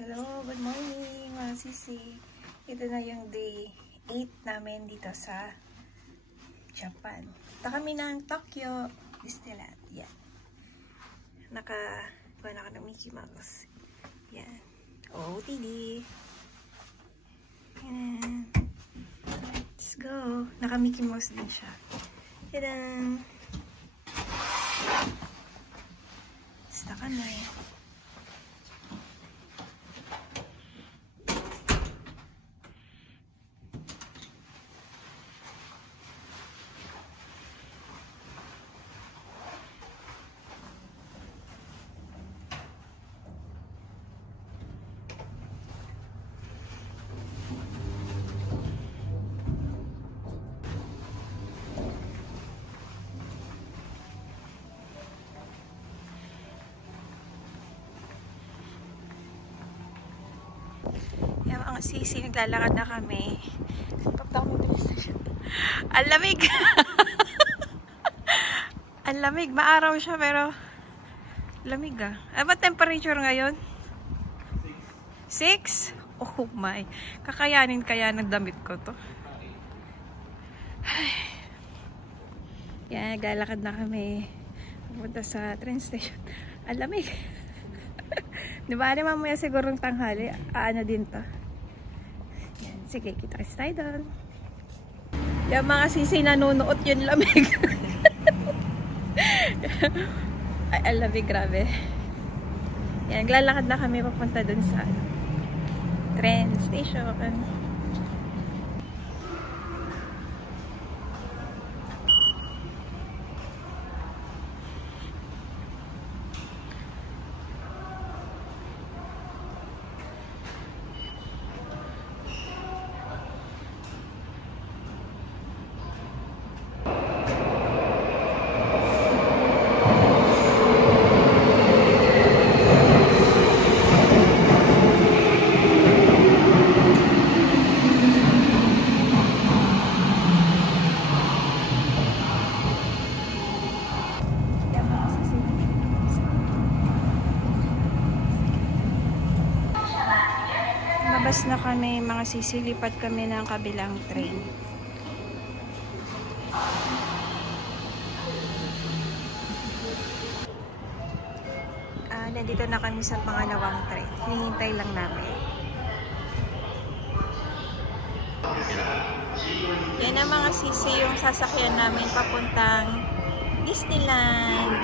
Hello, good morning mga sisi. Ito na yung day 8 namin dito sa Japan. Ito kami ng Tokyo Disneyland. Yan. Naka ng Mickey Mouse. Yan. OOTD. Yan. Let's go. Naka Mickey Mouse din siya. Tadang! Basta kami. Yan mga sisi, naglalakad na kami. Papunta kami bilis na siya. Ang lamig! Ang lamig. Maaraw siya pero lamig ah. Ano ba temperature ngayon? 6? Oh my. Kakayanin kaya ng damit ko to. Ay. Yan, naglalakad na kami. Pupunta sa train station. Ang lamig! Diba, mamaya sigurong tanghali, ano din to. Yan, sige, kita-kits tayo doon. Yung mga sisi nanunuot yung lamig. Ay, ang lamig, grabe. Yan, naglalakad na kami papunta doon sa train station. Labas na kami, mga sisilipat kami ng kabilang train. Nandito na kami sa pangalawang train. Hinihintay lang namin. Yan ang mga sisi yung sasakyan namin papuntang Disneyland.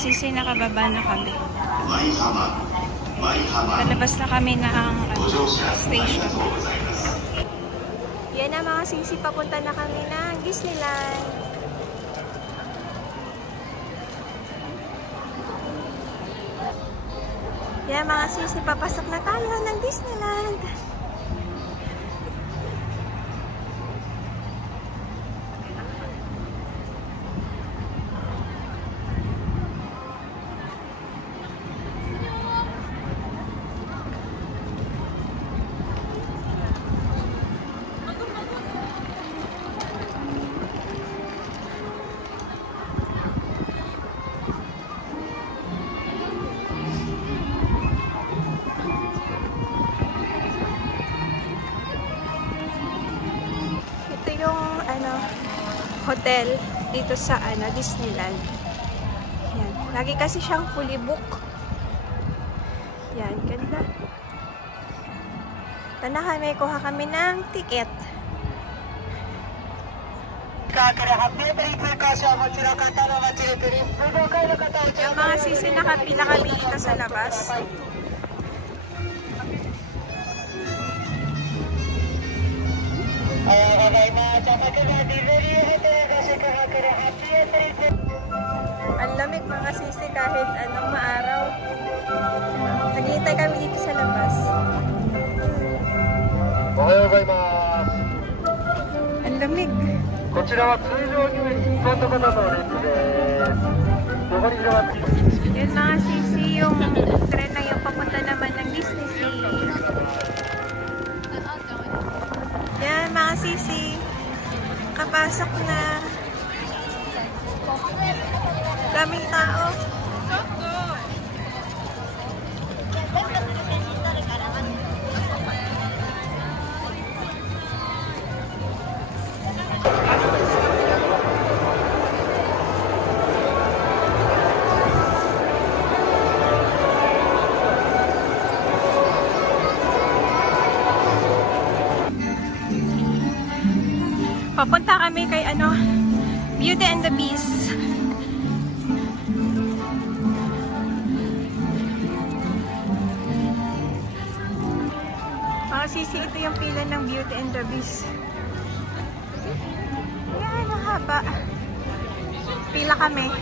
Sisi, nakababa na kami. Palabas na kami ng station. Yan na mga sisi, papunta na kami ng Disneyland. Yan mga sisi, papasok na tayo ng Disneyland. Hotel dito sa Disneyland. Yan. Lagi kasi siyang fully book. Yan, ganda. Tana kami, kuha kami ng ticket. Yung mga sisi, nakapila kami dito sa labas. Ang lamig mga sisi kahit anong maaraw. Naghihintay kami dito sa labas. Ang lamig. Yun mga sisi, Papunta kami kay ano, Beauty and the Beast. Mga sisi, ito yung pila ng Beauty and the Beast. Yan, mahaba. Pila kami.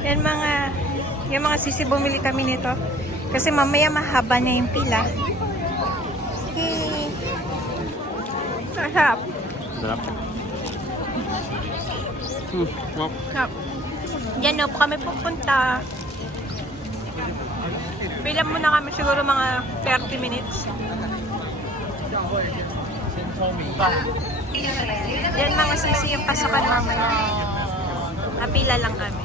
Yan yung mga sisi, bumili kami nito. Kasi mamaya mahaba na yung pila. Okay. Sarap. Sarap. Sarap. Yan o, kami pupunta. Pila muna kami siguro mga 30 minutes. Yan mga sisi yung pasokan mamaya. Napila lang kami.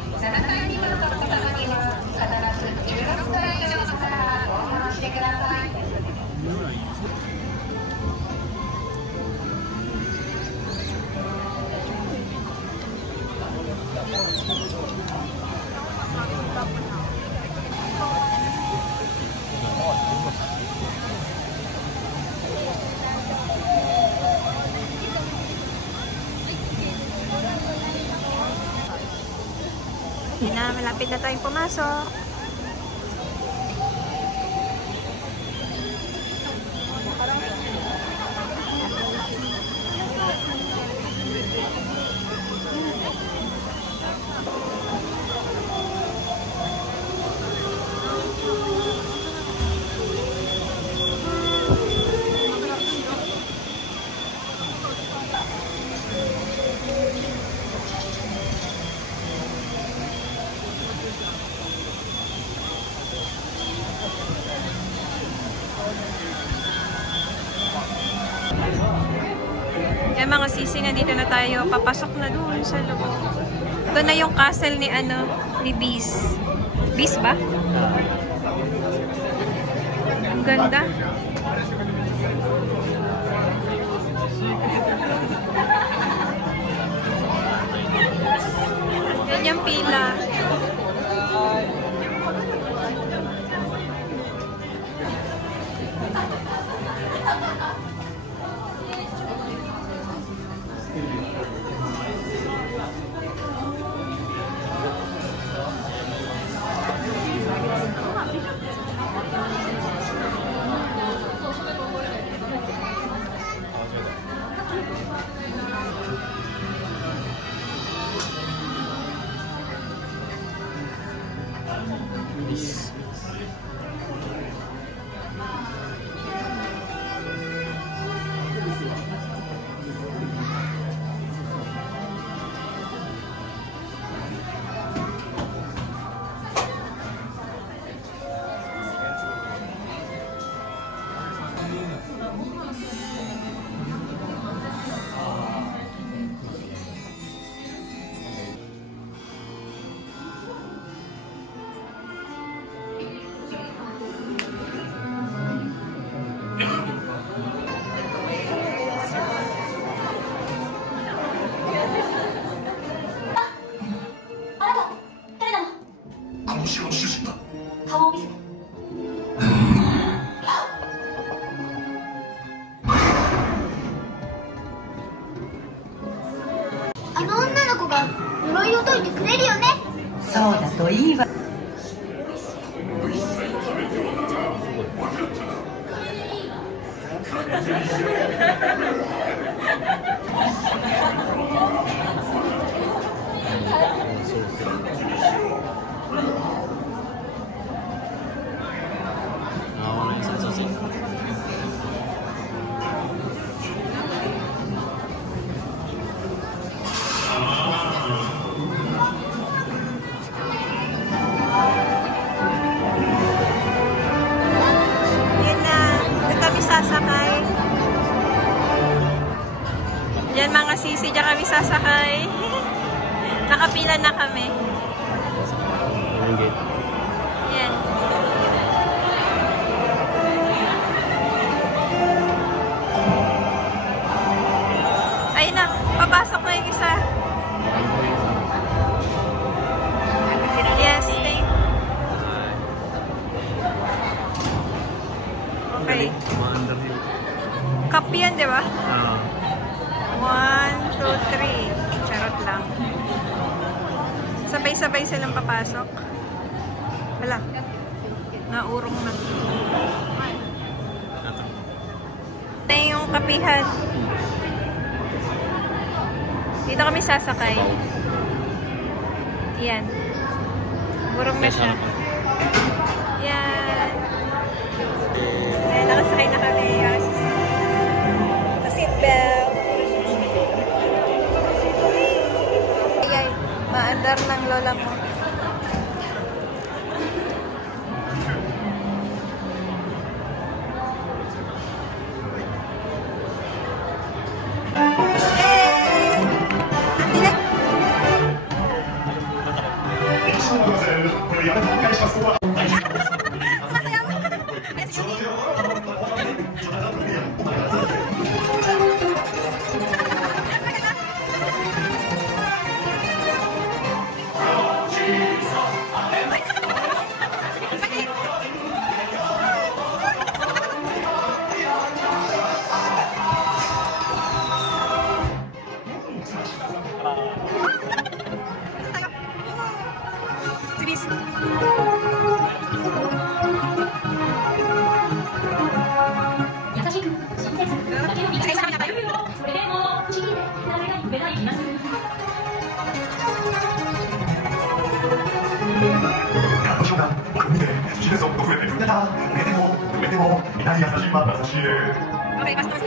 Malapit na tayong pumasok. Yan mga sisi, nandito na tayo. Papasok na doon sa loob. Ito na yung castle ni ni Beast. Beast ba? Ang ganda. Yan yung pila. Yan mga sisi, dyan kami sasakay. Nakapila na kami. Yan. Ayun na, papasok na yung isa. Yes, thank you. Okay. Cup yan, di ba? sabay silang papasok. Wala. Naurong na. Ito yung kapihan. Dito kami sasakay. Yan. Urong na siya. Yan. Ayan, nakasakay na kami. Sa seatbelt. Ay, maandar ng lola mo. Okay, basta mas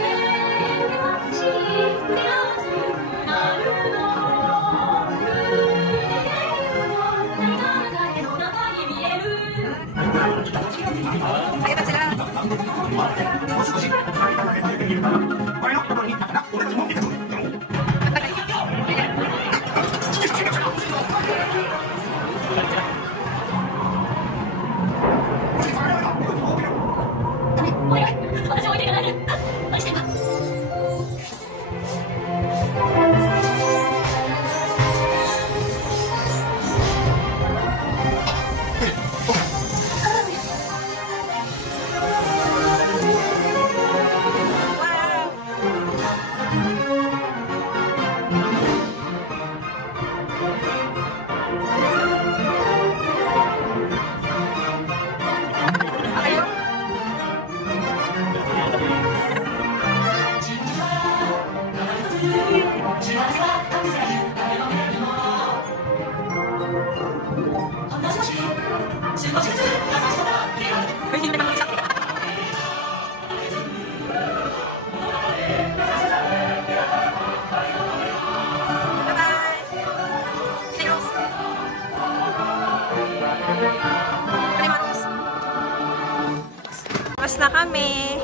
tapos na kami.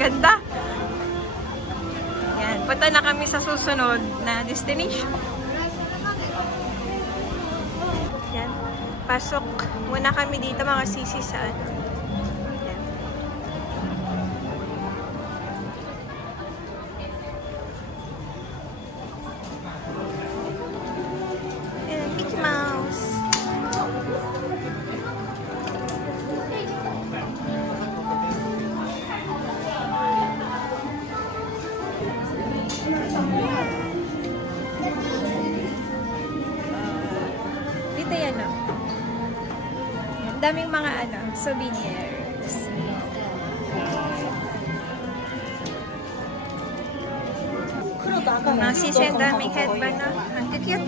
Ganda. Yan. Punta na kami sa susunod na destination. Yan. Pasok muna kami dito mga sisi sa ano. Yan. Yan. Mickey Mouse. Dito yan, no? Daming mga ano, souvenirs. Mga sisi, ang daming headband na. Ang cute.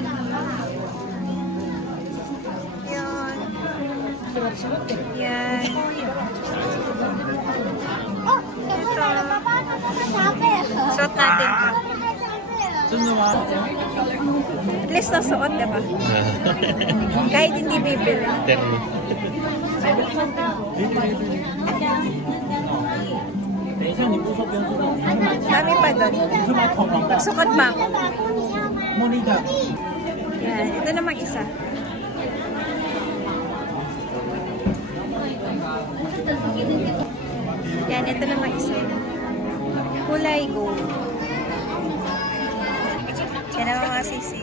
Yan. Yan. Ito. Suot natin. At least nasuot, diba? Kahit hindi bibili. Dami pa doon. Sukat ba ako? Yan. Ito namang isa. Yan. Ito namang isa. Kulay gold. Yan ang mga sisi.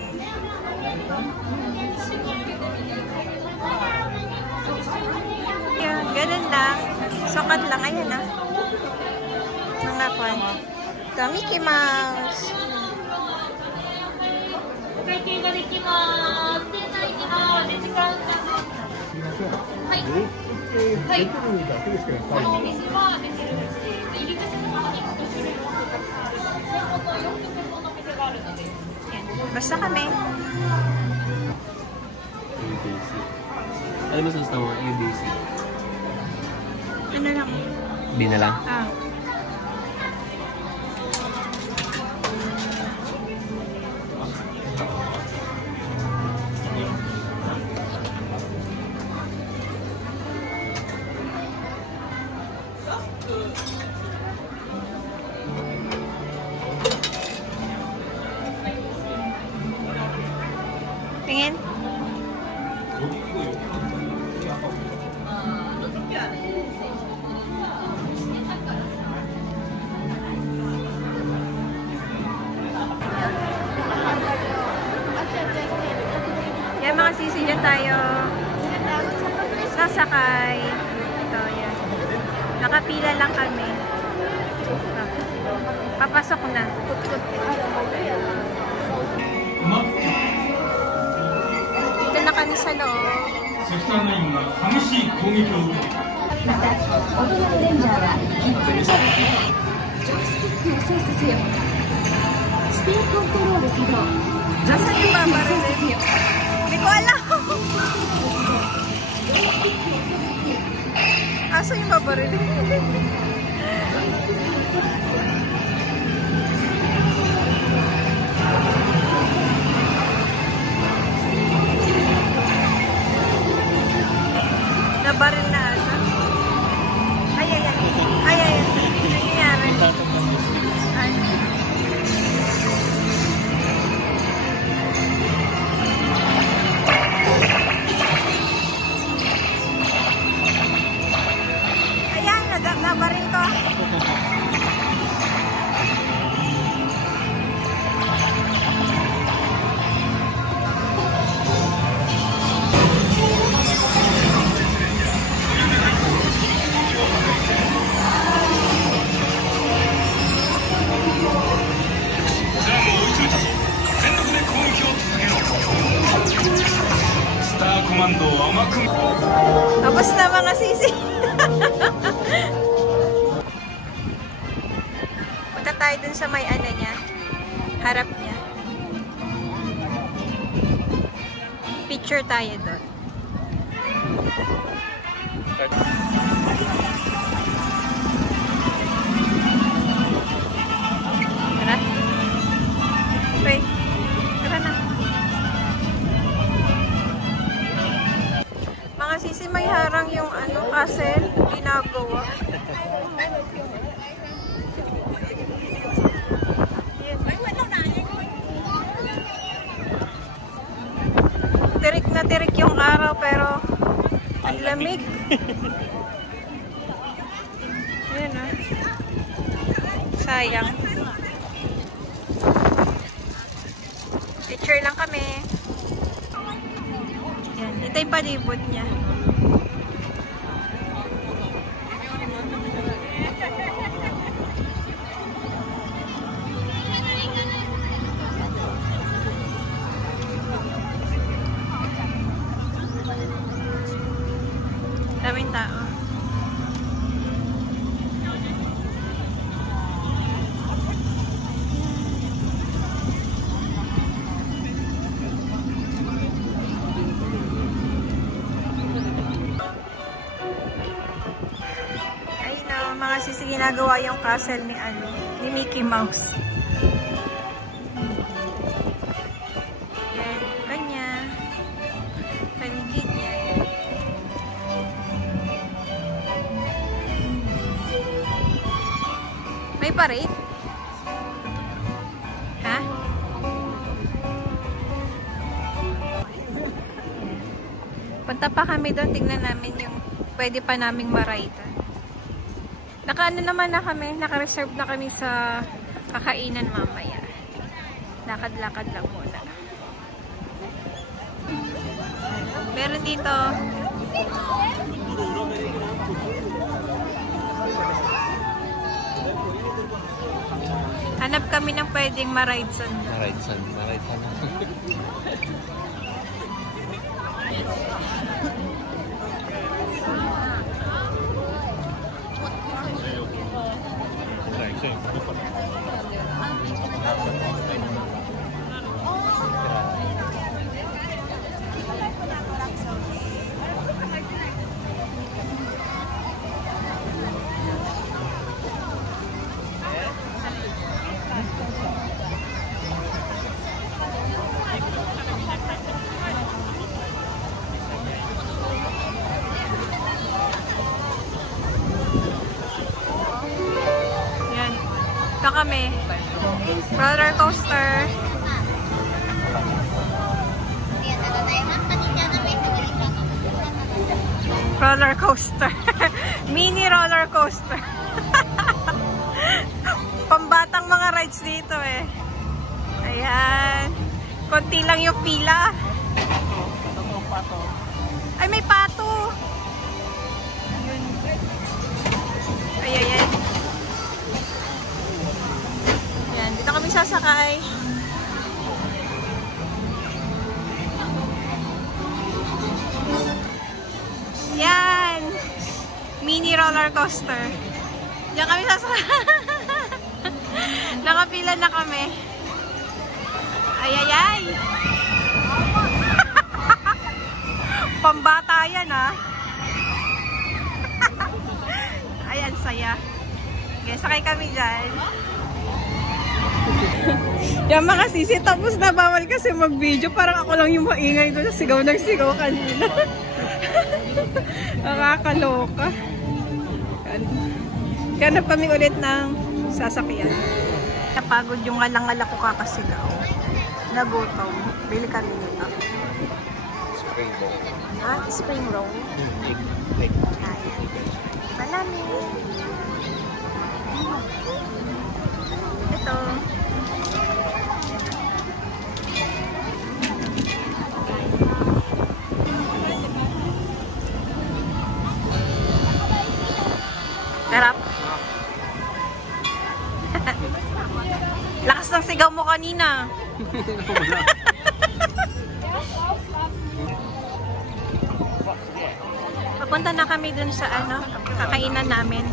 Yan. Ganun lang. Sukat lang. Ayan ah. Mga kwan. Ito, Mickey Mouse. Mickey Mouse. はい。はい。このお店は出てるんですけど、入り口の中に5種類のお客さんあるので、専門の洋服専門のお店があるので。Basta kami. UBC. Alam mo sa gusto mo, UBC? Ano lang? Hindi na lang? Ah. Tingin. Yan mga sisi, dyan tayo sasakay. Ito, yan. Nakapila lang kami. Papasok na. Dito na kami sa loob. セクター9が激しい攻撃を受けている。また、大人のレンジャーはキッズジョイスティックを操作せよ。スピンコントロール作動。ジョイスティックを操作せよ。Hindi ko alam. Asa yung babaril? Nabaril na ata. Ay, ay, ay. Ay, ay, ay. Nangyayari. Ay. Ayan, nabaril ko. Tapos na mga sisi. Punta tayo dun sa may ano niya. Harap niya. Picture tayo dun. Tara. Okay. Tara na. Mga sisi, may harang yung ano, castle. Ginagawa. Tirik na tirik yung araw pero ang lamig. Ayan o. Sayang. Picture lang kami. Ayan. Ito yung palibot niya. Daming tao. Ayun na, mga sisi, ginagawa yung castle ni ano, ni Mickey Mouse. Yan, kanya. Paligid niya. May parade? Ha? Punta pa kami doon, tignan namin yung pwede pa naming marayta. Nakaano naman na kami, naka-reserve na kami sa kakainan mamaya. Lakad-lakad lang muna. Meron dito. Hanap kami ng pwedeng ma-rideson. Ma-rideson. kami. Roller coaster. Roller coaster. Mini roller coaster. Pambatang mga rides dito eh. Ayan. Konti lang yung pila. Ay, may pato. Ayun. Ayan. Ayan, dito kami sasakay. Yan. Mini roller coaster. Diyan kami sasakay. Nakapila na kami. Ayayay. Pambata yan ah. Ayan, saya. Okay, sakay kami dyan. Yan mga sisi, tapos na bawal kasi mag-video. Parang ako lang yung maingay doon. Sigaw ng sigaw kanina. Nakakaloka. Ganap kami ulit ng sasakyan. Napagod yung alang-ala ko kakasigaw. Nagutom. Bili kami nito. Spring roll. Ah, spring roll. Egg. Ayan. Salami. Ito. Sarap. Lakas ng sigaw mo kanina. Papunta na kami dun sa ano, kakainan namin.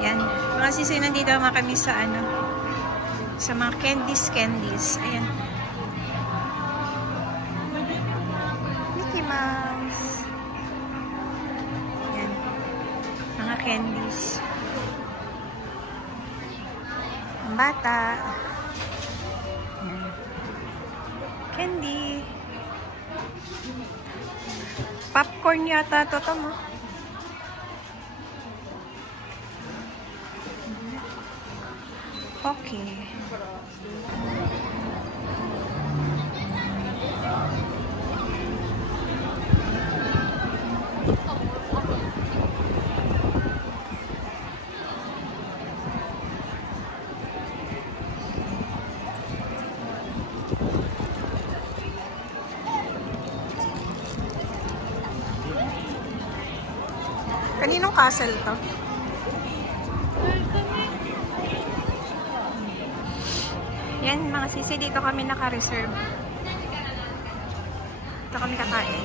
Yan, mga sisi, nandito mga kami sa ano, sa mga candies. Ayan. Mickey Mouse. Yan. Mga candies. Ang bata. Yan. Candy. Popcorn yata ito mo. Okay. Kaninong castle to? Yan mga sisi, dito kami naka-reserve. Dito kami kakain.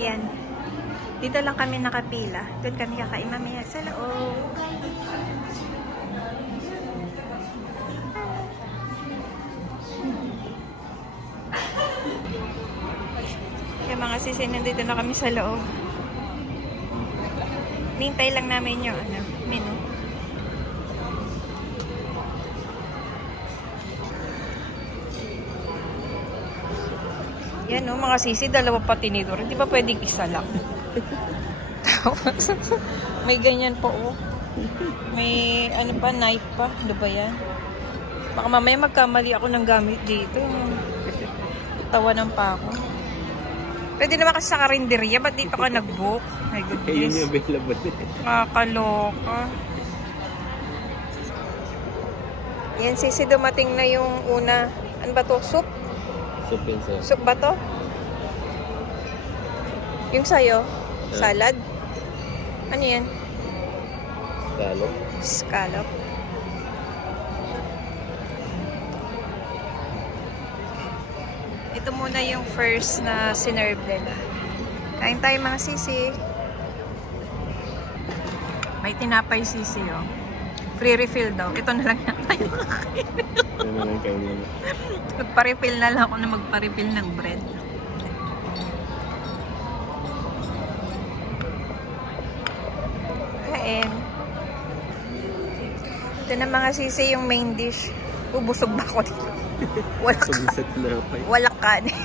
Yan. Dito lang kami nakapila. Doon kami kakain mamaya sa loob. Yan mga sisi, nandito na kami sa loob. Nintay lang namin yung ano, menu. Yan o, mga sisi, dalawa pa tinidor. Hindi ba pwedeng isa lang? Tapos, may ganyan po o. May ano pa, knife pa. Ano ba yan? Baka mamaya magkamali ako ng gamit dito. Tawanan pa ako. Pwede naman kasi sa karinderya. Ba't dito ka nag-book? My goodness. Ayun yung available. Kakaloka. Yan sisi, dumating na yung una. Ano ba to? Soup? Soup yun sir. Soup ba to? Yung sayo? Salad? Ano yan? Scallop. Scallop. Ito muna yung first na sinerve nila. Kain tayo mga sisi. May tinapay sisi oh. Free refill daw. Ito na lang yan. Ano na lang kayo nila. Magpa-refill na lang ako na magpa-refill ng bread. Kain. Ito na mga sisi yung main dish. Ubusog ba ako dito? Sumiset na pa. Walang kanin.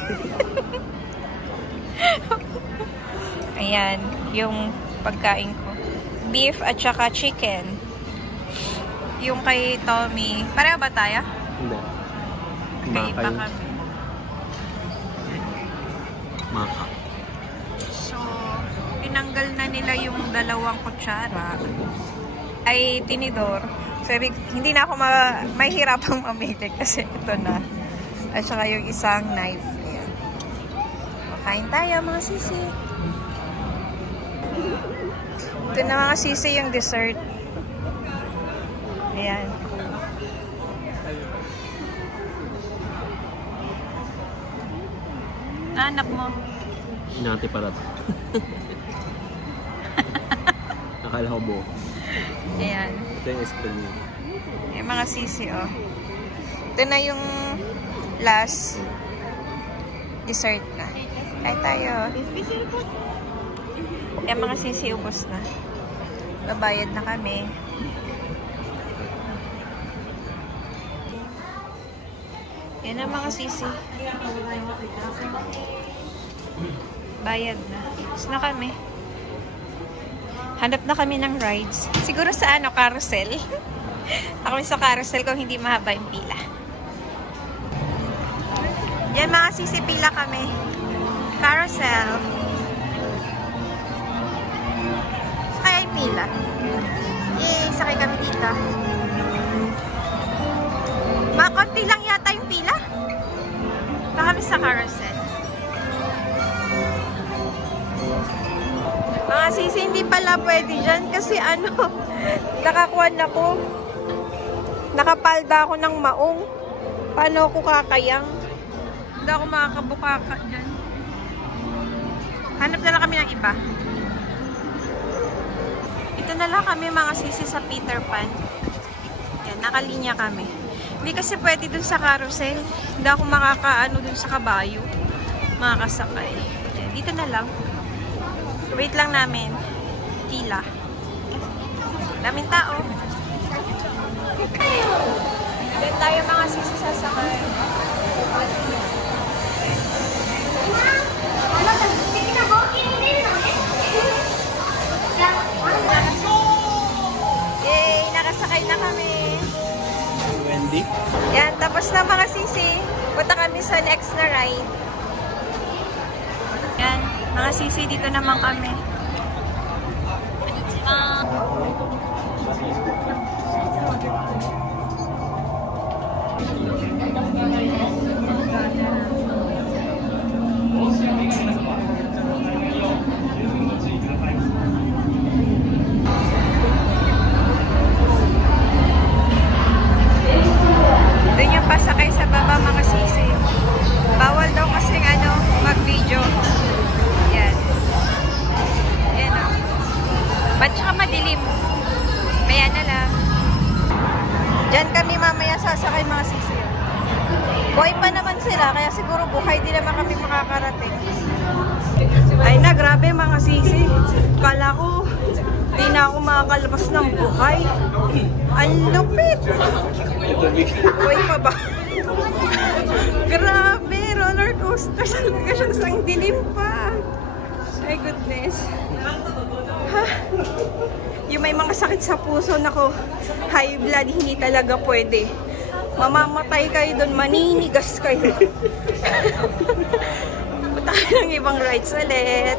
Ayan, yung pagkain ko. Beef at saka chicken. Yung kay Tommy. Pareho ba tayo? Hindi. Kaiba kami. Maka. So, tinanggal na nila yung dalawang kutsara. Ay, tinidor. Sabi, hindi na ako mahihirapang mamili kasi ito na. At saka yung isang knife. Ayan. Kain tayo mga sisi. Ito na mga sisi yung dessert. Ayan. Anak mo. Inati para to. Akala ko buo. Ayan. Ito yung espanya. Yung mga sisi, oh. Ito na yung last dessert na. Kain tayo. Yung mga sisi, ubos na. Babayad na kami. Yan ang mga sisi. Bayad na. Tapos na kami. Hanap na kami ng rides. Siguro sa ano, carousel. Ako sa carousel kung hindi mahaba yung pila. Yan mga sisi, pila kami. Carousel. Sakay yung pila. Yay! Sakay kami dito. Makonti lang yata yung pila. Ito kami sa carousel. Mga sisi, hindi pala pwede dyan kasi ano, nakakuan ako. Nakapalda ako ng maong. Paano ako kakayang? Hindi ako makakabukaka dyan. Hanap na lang kami ng iba. Ito na lang kami mga sisi sa Peter Pan. Yan, nakalinya kami. Hindi kasi pwede dun sa carousel. Hindi ako makakaano dun sa kabayo. Makakasakay. Yan, dito na lang. Wait lang namin. Pila. Daming tao. Then tayo mga sisi sasakay. Yay! Nakasakay na kami. Wendy? Yan, tapos na mga sisi. Punta kami sa next na ride. Yan, mga sisi, dito naman kami. Doon yung pasakay sa baba mga sisi. Bawal daw kasing ano, mag-video. Yan. Yan o. Ba't tsaka madilim? Kaya na lang. Diyan kami mamaya sasakay mga sisi. Buhay pa naman sila, kaya siguro buhay din naman kami makakarating. Ay na, grabe mga sisi. Kala ko, di na ako makakalabas ng buhay. Ang lupit! Buhay pa ba? Grabe, roller coaster talaga siya. Ang dilim pa. My goodness. Ha? Yung may mga sakit sa puso, nako, high blood, hindi talaga pwede. Mamamatay kayo doon, maninigas kayo. Punta kayo ng ibang rides ulit.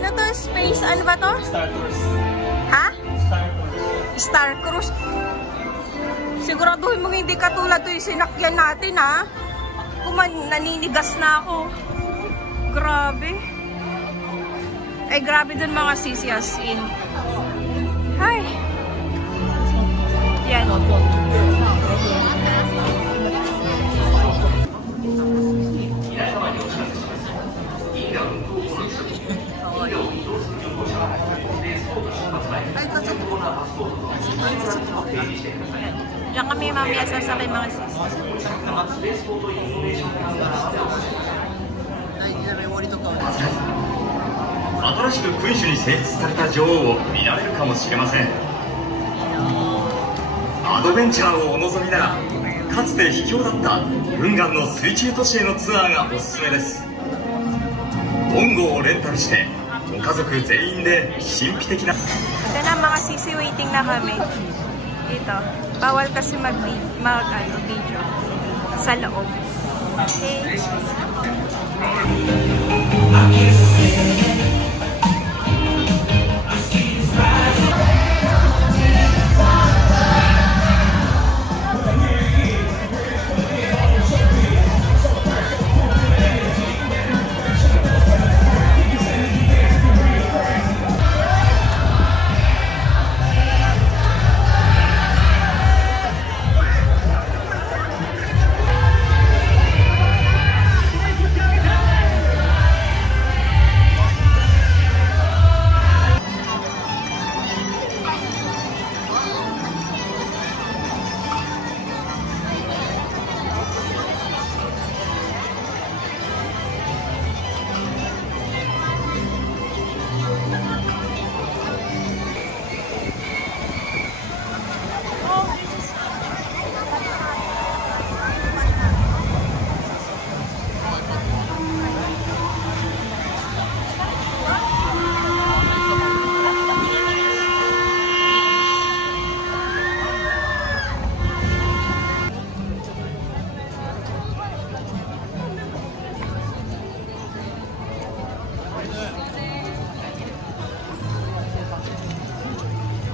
Ano to? Space, ano ba to? Star Wars. Ha? Star Cruise. Siguraduhin mong hindi katulad to yung sinakyan natin, ha? Naninigas na ako. Grabe. Ay, grabe dun mga sisi as in. Hi. Yan. Ay, Diyan kami mamaya sasakay mga sis. 新しく君主に選出された女王を見られるかもしれません。アドベンチャーをお望みなら、かつて秘境だった雲岩の水中都市へのツアーがおすすめです。ボンゴをレンタルしてご家族全員で神秘的な Ito na mga sisi, waiting na kami. Dito. Bawal kasi mag-video sa loob. Okay.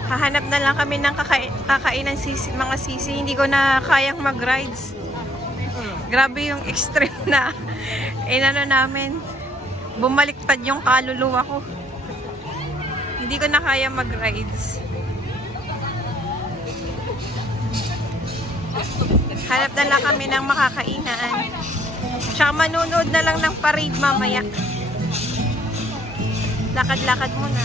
Hahanap na lang kami ng kakain ng sisi, mga sisi. Hindi ko na kayang mag-rides. Grabe yung extreme na inano namin. Bumaliktad yung kaluluwa ko. Hindi ko na kaya mag-rides. Hanap na lang kami ng makakainan. Tsaka manunood na lang ng parade mamaya. Lakad-lakad muna.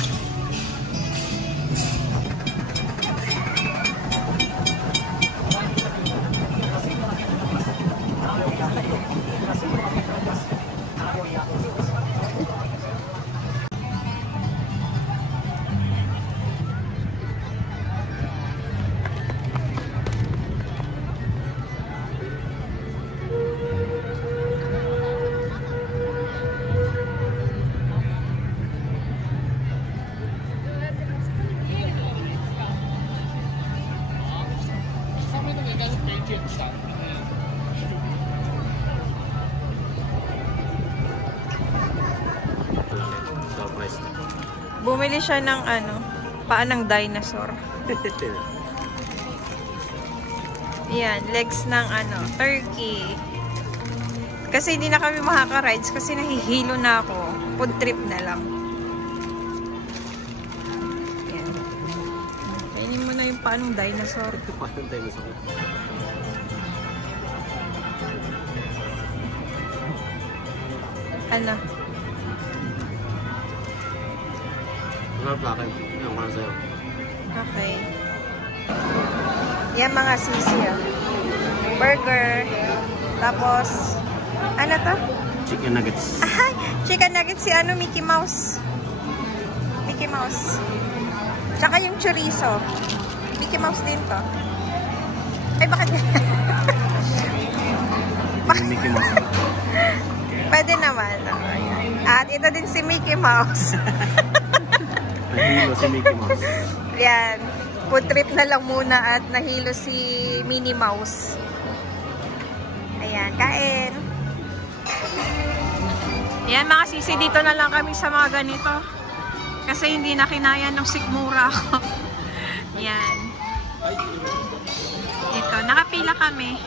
Bumili siya ng paa ng dinosaur. Yan, legs ng turkey. Kasi hindi na kami makaka-rides kasi nahihilo na ako. Food trip na lang. Yan. Kainin mo na yung paa ng dinosaur. Paa ng dinosaur. Ano? Ano pa akin? Yung para sa'yo. Okay. Yan mga sisi. Burger. Tapos, ano to? Chicken nuggets. Ay! Chicken nuggets si Mickey Mouse. Mickey Mouse. Tsaka yung chorizo. Mickey Mouse din to. Ay, bakit? Mickey Mouse. Pwede naman. At ito din si Mickey Mouse. Nahilo si Mickey Mouse. Yan. Food trip na lang muna at nahilo si Minnie Mouse. Ayan, kain. Ayan mga sisi, dito na lang kami sa mga ganito. Kasi hindi na kinaya ng sikmura ako. Yan. Ito, nakapila kami.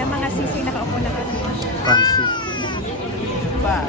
Yan mga sisi, nakaupo na kami. Fancy. Ba?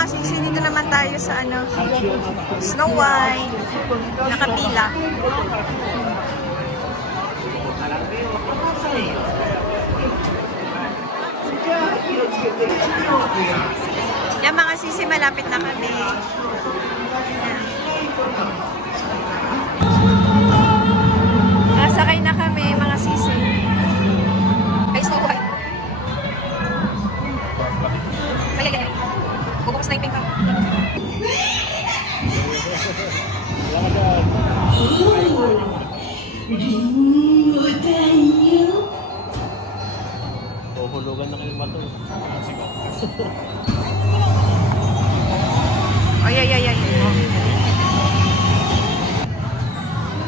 mga sisi, dito naman tayo sa ano, Snow White. Nakapila. Yan mga sisi, malapit na kami. Nasakay na kami mga sisi. Ay, Snow White. Ay. Bubukos na yung pink. Hulugan na kayo bato. Ay.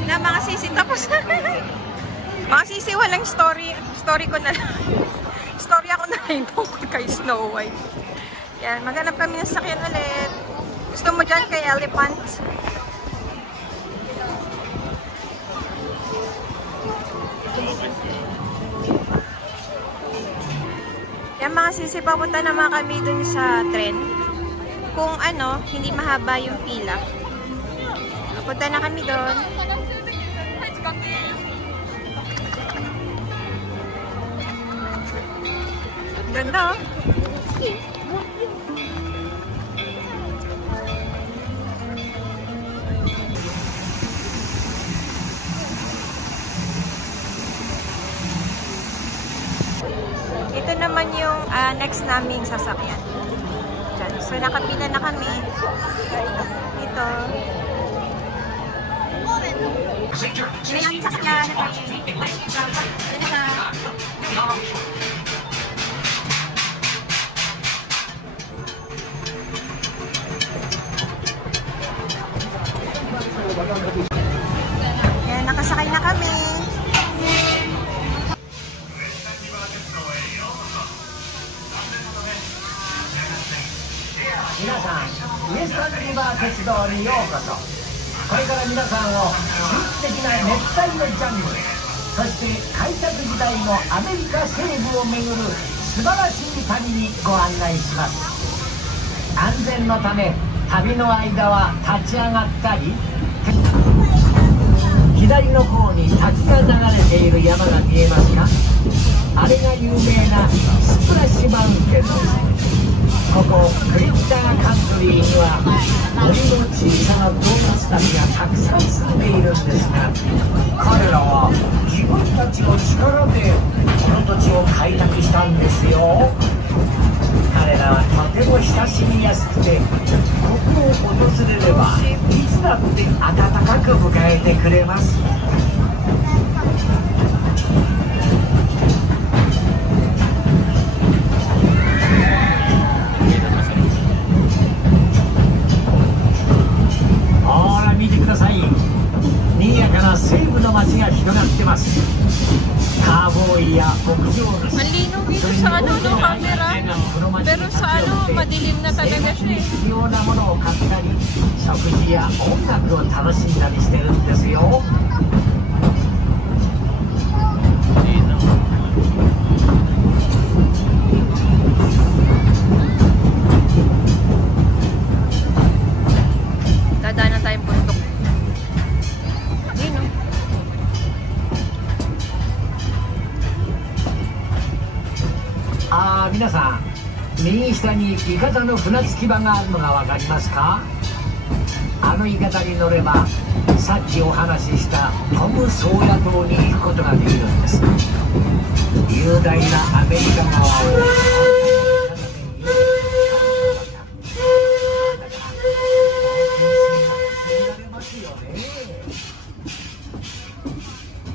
Na mga sisi, tapos mga sisi, walang story. Story ko na lang. Story ako na lang tungkol kay Snow White. Yan, maghanap kami ng sakyan ulit. Gusto mo dyan kay Elephant? Yan mga sisi, papunta naman kami dun sa tren. Kung ano, hindi mahaba yung pila. Papunta na kami dun. Ganda oh. Ito naman yung next naming sasakyan. Diyan. So, nakapila na kami. Ito. Ito yung sasakyan. Yan, nakasakay na kami. Minasan, ウエスタンリバー鉄道にようこそ。これから皆さんを神秘的な熱帯のジャングル、そして開拓時代のアメリカ西部を巡る素晴らしい旅にご案内します。安全のため旅の間は立ち上がったり、左の方に滝が流れている山が見えますか？あれが有名なスプラッシュマウンテンです。ここクリッターカントリーには森の小さな動物たちがたくさん住んでいるんですが、彼らは自分たちの力でこの土地を開拓したんですよ。彼らはとても親しみやすくて、ここを訪れればいつだって温かく迎えてくれます。見てください。賑やかな西部の街が広がってます。カーボーイや牧場主、 Malinaw dito sa ano no camera. Pero sa ano, madilim na talaga siya eh. 必要なものを買ったり、食事や音楽を楽しんだりしてるんですよ。Dadaanan tayong bundok. Ayun oh.皆さん、右下にイカダの船着き場があるのが分かりますか？あのイカダに乗れば、さっきお話ししたトム・ソーヤ島に行くことができるんです。雄大なアメリカ側を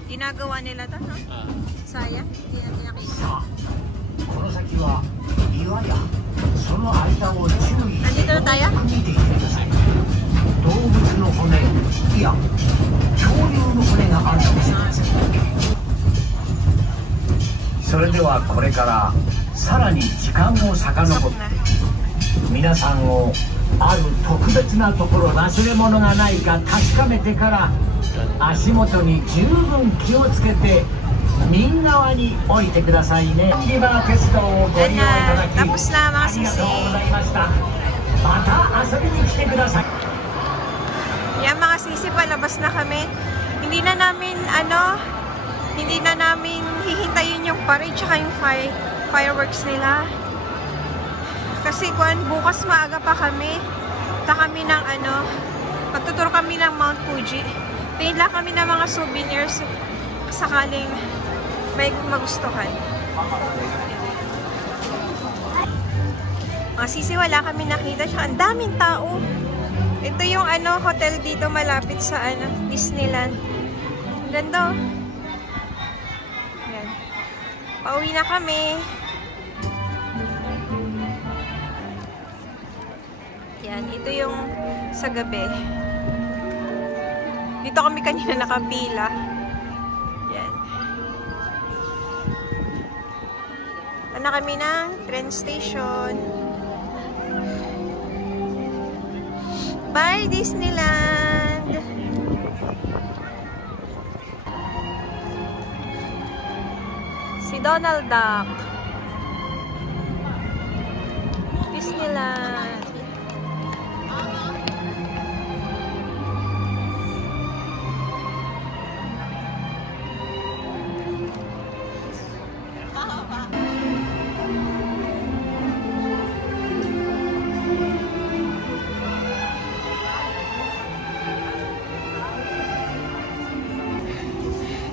Ginagawa nila to, no? Sayang, hindi natin nakita. この先は岩やその間を注意してよく見ていてください。動物の骨、いや恐竜の骨があるかもしれません。それではこれからさらに時間を遡って皆さんをある特別なところ、忘れ物がないか確かめてから足元に十分気をつけて右側に降りてくださいね。リバー鉄道をご利用いただきありがとうございました。ださい。 Yan mga sisi, palabas na kami. Hindi na namin hihintayin yung parade tsaka yung fireworks nila. Kasi bukas maaga pa kami. Magtuturo kami ng Mount Fuji. Tingin lang kami ng mga souvenirs sakaling may magustuhan. Mga sisi, wala kami nakita. Tsaka ang daming tao. Ito yung hotel dito malapit sa Disneyland. Ang ganda. Yan. Pauwi na kami. Yan, ito yung sa gabi. Dito kami kanina nakapila. Yan. Ano kami ng train station. Bye, Disneyland! Si Donald Duck. Disneyland.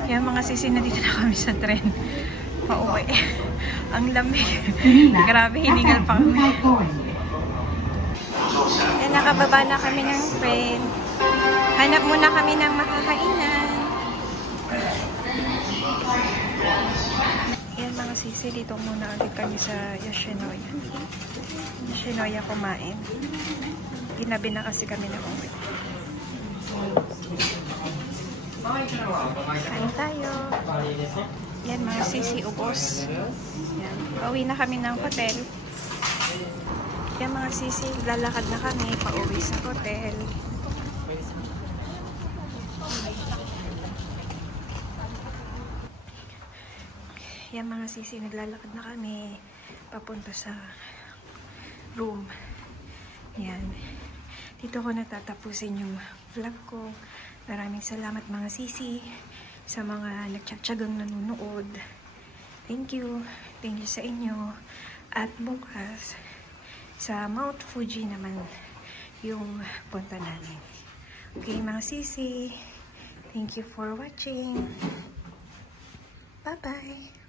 Yan mga sisi, na dito na kami sa tren. Pauwi. Ang lamig. Grabe, hiningal pa kami. Yan, nakababa na kami ng tren. Hanap muna kami ng makakainan. Yan mga sisi, dito muna ulit kami sa Yoshinoya. Yoshinoya kumain. Ginabi na kasi kami na uwi. Kain tayo. Yan mga sisi, ubos. Yan. Pauwi na kami ng hotel. Yan mga sisi, lalakad na kami pauwi sa hotel. Yan mga sisi, naglalakad na kami papunta sa room. Yan. Dito ko natatapusin yung vlog ko. Maraming salamat mga sisi sa mga nagtsatsagang nanonood. Thank you. Thank you sa inyo. At bukas sa Mount Fuji naman yung punta namin. Okay mga sisi. Thank you for watching. Bye-bye.